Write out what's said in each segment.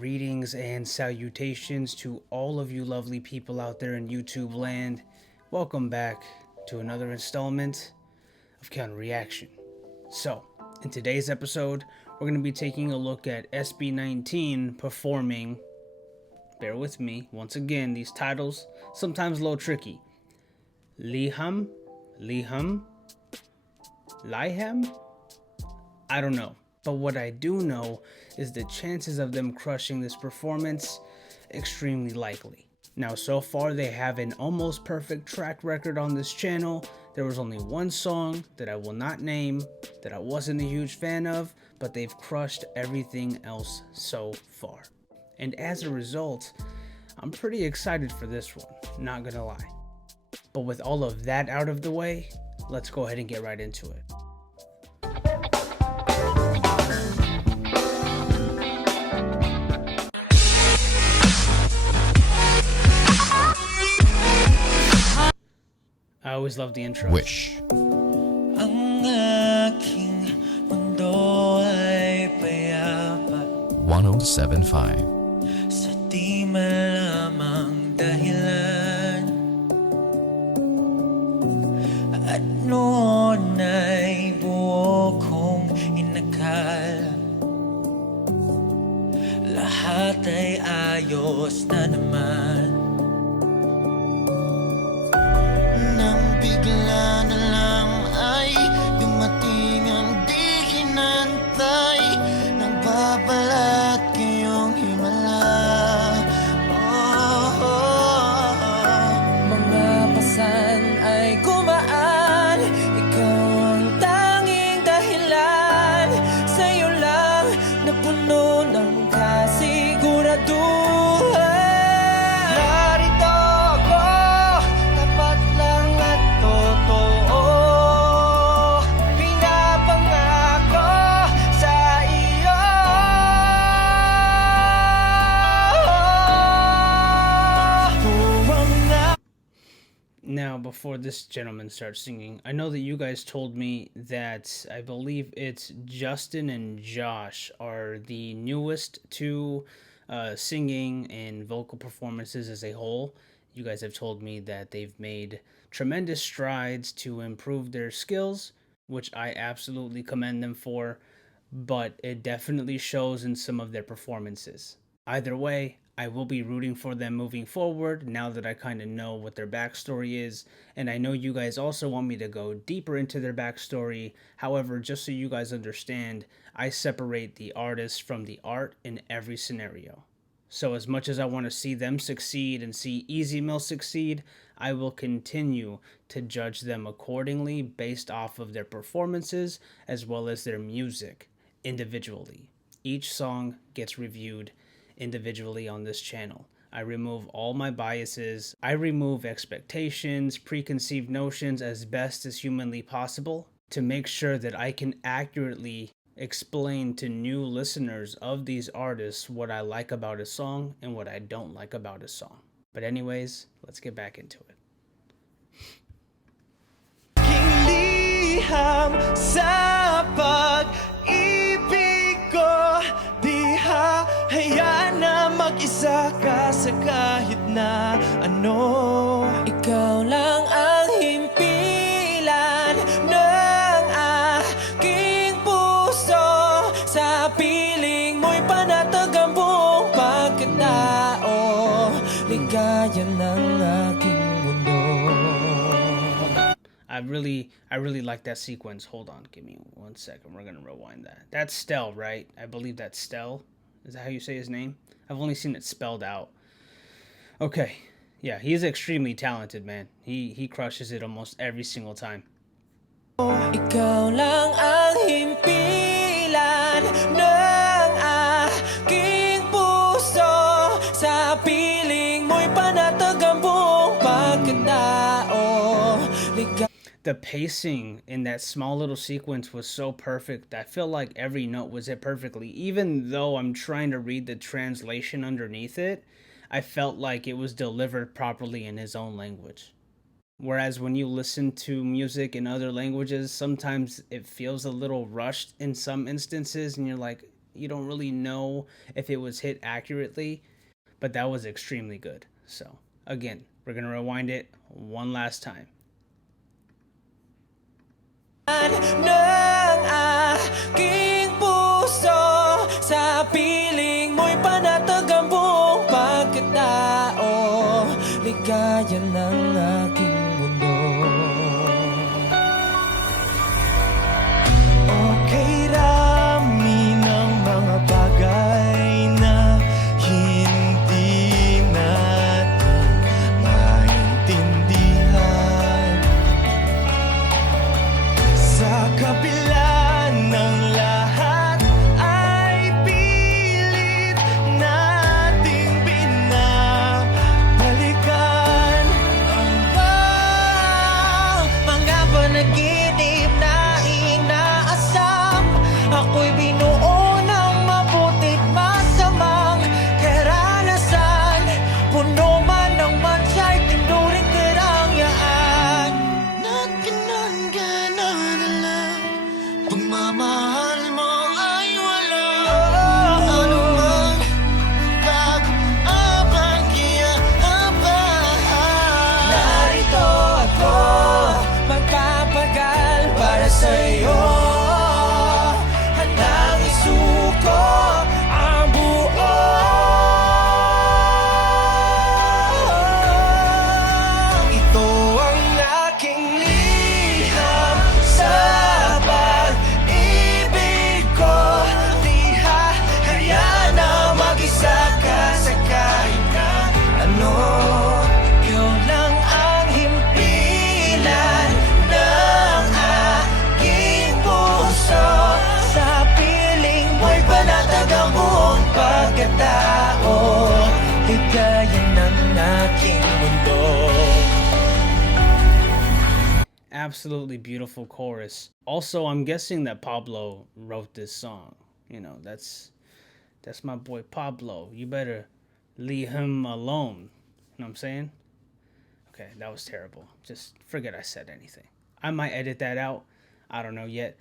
Greetings and salutations to all of you lovely people out there in YouTube land. Welcome back to another installment of Counter Reaction. So, in today's episode, we're going to be taking a look at SB19 performing, bear with me, once again, these titles, sometimes a little tricky. Liham? I don't know. But what I do know is the chances of them crushing this performance, extremely likely. Now, so far they have an almost perfect track record on this channel. There was only one song that I will not name that I wasn't a huge fan of, but they've crushed everything else so far. And as a result, I'm pretty excited for this one, not gonna lie. But with all of that out of the way, let's go ahead and get right into it. I always love the intro. Wish. Ang aking mundo ay payapa 1075. sa di malamang dahilan. At noon ay buo kong inakala lahat ay ayos na naman. Bigla na lang ay dumating ang di hinantay. Nagbabalat kayong himala. Mga pasan ay gumaan. Ikaw ang tanging dahilan. Sa'yo lang napuno ng kasiguraduhan. Now, before this gentleman starts singing, I know that you guys told me that I believe it's Justin and Josh are the newest to singing and vocal performances as a whole. You guys have told me that they've made tremendous strides to improve their skills, which I absolutely commend them for, but it definitely shows in some of their performances. Either way, I will be rooting for them moving forward now that I kind of know what their backstory is, and I know you guys also want me to go deeper into their backstory. However, just so you guys understand, I separate the artist from the art in every scenario. So as much as I want to see them succeed and see Easy Mill succeed, I will continue to judge them accordingly based off of their performances as well as their music individually. Each song gets reviewed individually on this channel. I remove all my biases. I remove expectations, preconceived notions as best as humanly possible to make sure that I can accurately explain to new listeners of these artists what I like about a song and what I don't like about a song. But anyways, let's get back into it. Liham sa pag-ibig ko, di hayaan na mag-isa ka sa kahit na ano. Ikaw lang ang himpilan ng aking puso. Sa piling mo'y panatag ang buong pagkatao. Ligaya ng aking mundo. I really like that sequence. Hold on, give me 1 second. We're gonna rewind that. That's Stell, right? I believe that's Stell. Is that how you say his name? I've only seen it spelled out. Okay, yeah, he's extremely talented, man. He crushes it almost every single time. Ikaw lang ang himpilan ng aking puso. Sa piling mo'y panatag ang buong pagkatao. The pacing in that small little sequence was so perfect. I feel like every note was hit perfectly. Even though I'm trying to read the translation underneath it, I felt like it was delivered properly in his own language. Whereas when you listen to music in other languages, sometimes it feels a little rushed in some instances, and you're like, You don't really know if it was hit accurately, but that was extremely good. So again, we're gonna rewind it one last time. Ng aking puso sa piling mo'y panatag ang buong pagkatao, ligaya ng aking mundo. Okay, rami ng mga bagay na hindi natin maintindihan. Sa kabila ng lahat ay pilit nating binabalikan ang mga panaginip na inaasam. Ako'y binuo ng mabuti't masamang karanasan, puno man ng mansa'y tinuring karangyaan. Nagkinanggan pagmamahal mo ay wala anumang pag-abang kiyahabahan. Narito ako, magpapagal para sa'yo, handang isuko ang buo. Ito ang aking liham sa pag-ibig ko. Di hahayaan na mag-isa ka sa kahit na ano. Ikaw lang ang himpilan ng aking puso. Sa piling mo'y panatag ang buong pagkatao, ligaya ng aking mundo. Absolutely beautiful chorus. Also, I'm guessing that Pablo wrote this song. You know, that's my boy Pablo. You better leave him alone. You know what I'm saying? Okay, that was terrible. Just forget I said anything. I might edit that out. I don't know yet.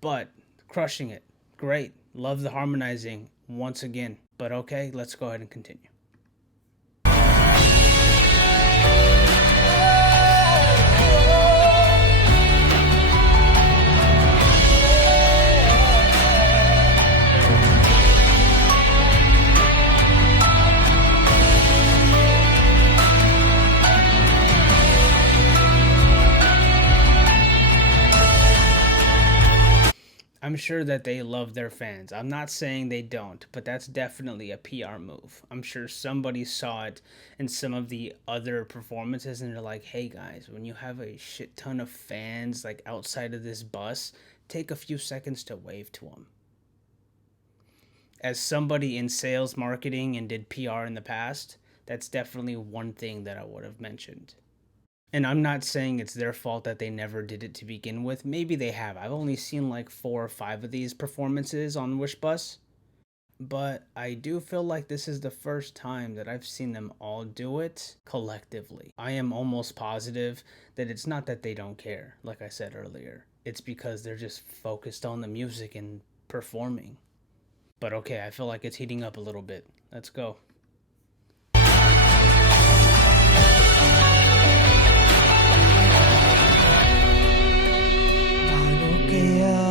But crushing it. Great. Love the harmonizing once again. But okay, let's go ahead and continue. I'm sure that they love their fans. I'm not saying they don't, but that's definitely a PR move. I'm sure somebody saw it in some of the other performances and they're like, hey guys, when you have a shit ton of fans like outside of this bus, take a few seconds to wave to them. As somebody in sales marketing and did PR in the past, that's definitely one thing that I would have mentioned. And I'm not saying it's their fault that they never did it to begin with. Maybe they have. I've only seen like 4 or 5 of these performances on Wish Bus. But I do feel like this is the first time that I've seen them all do it collectively. I am almost positive that it's not that they don't care, like I said earlier. It's because they're just focused on the music and performing. But okay, I feel like it's heating up a little bit. Let's go. Kaya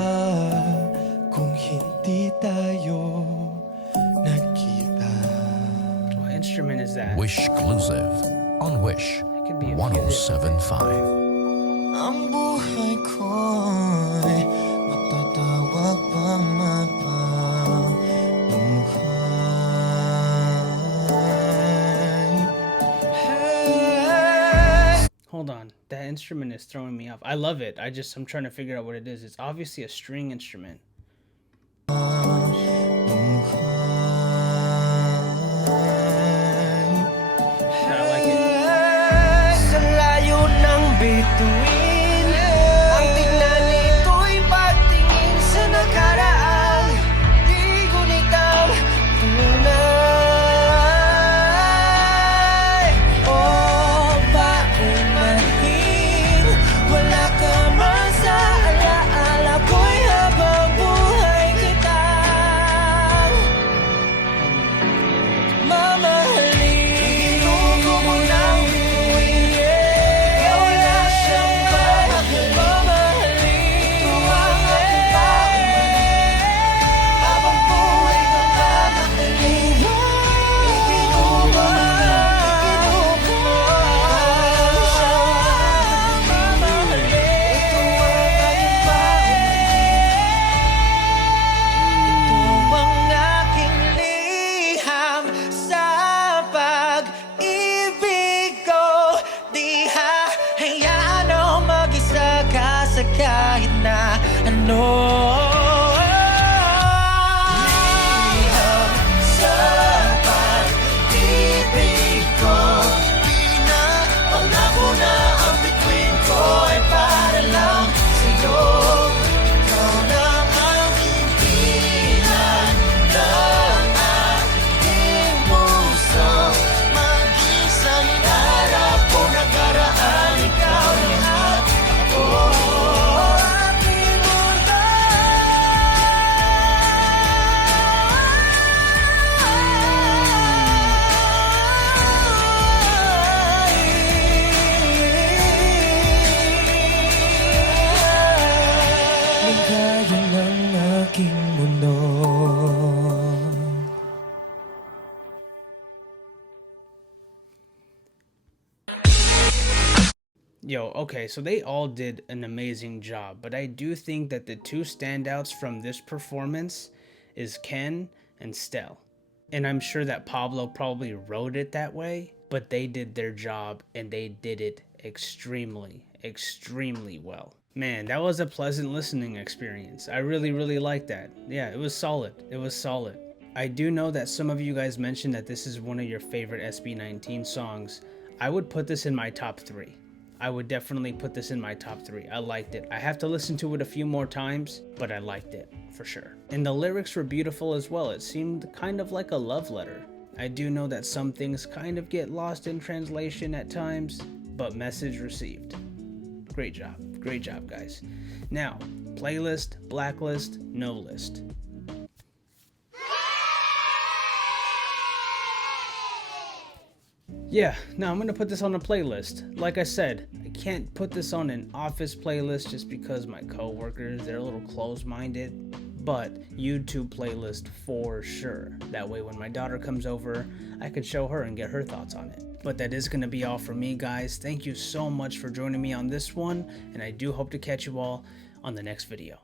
kung hindi tayo nagkita. What instrument is that? Wish exclusive on Wish It could be a 1075. Ang buhay ko'y matatawag pang mapabuhay. Hold on, that instrument is throwing me off. I love it. I'm trying to figure out what it is. It's obviously a string instrument. I like it. Sa layo ng bituin, ang tingnan nito'y pagtingin sa nakaraan. Di gunit ang tunay. O paunahin, wala ka man sa alaala ko'y habang buhay. Yo, okay, so they all did an amazing job, but I do think that the two standouts from this performance is Ken and Stell. And I'm sure that Pablo probably wrote it that way, but they did their job and they did it extremely, extremely well. Man, that was a pleasant listening experience. I really liked that. Yeah, it was solid. It was solid. I do know that some of you guys mentioned that this is one of your favorite SB19 songs. I would put this in my top 3. I would definitely put this in my top 3. I liked it. I have to listen to it a few more times, but I liked it for sure. And the lyrics were beautiful as well. It seemed kind of like a love letter. I do know that some things kind of get lost in translation at times, but message received. Great job. Great job, guys. Now, playlist, blacklist, no list. Yeah, now I'm gonna put this on a playlist. Like I said, I can't put this on an office playlist just because my coworkers, they're a little close-minded, but YouTube playlist for sure. That way when my daughter comes over, I could show her and get her thoughts on it. But that is gonna be all for me, guys. Thank you so much for joining me on this one, and I do hope to catch you all on the next video.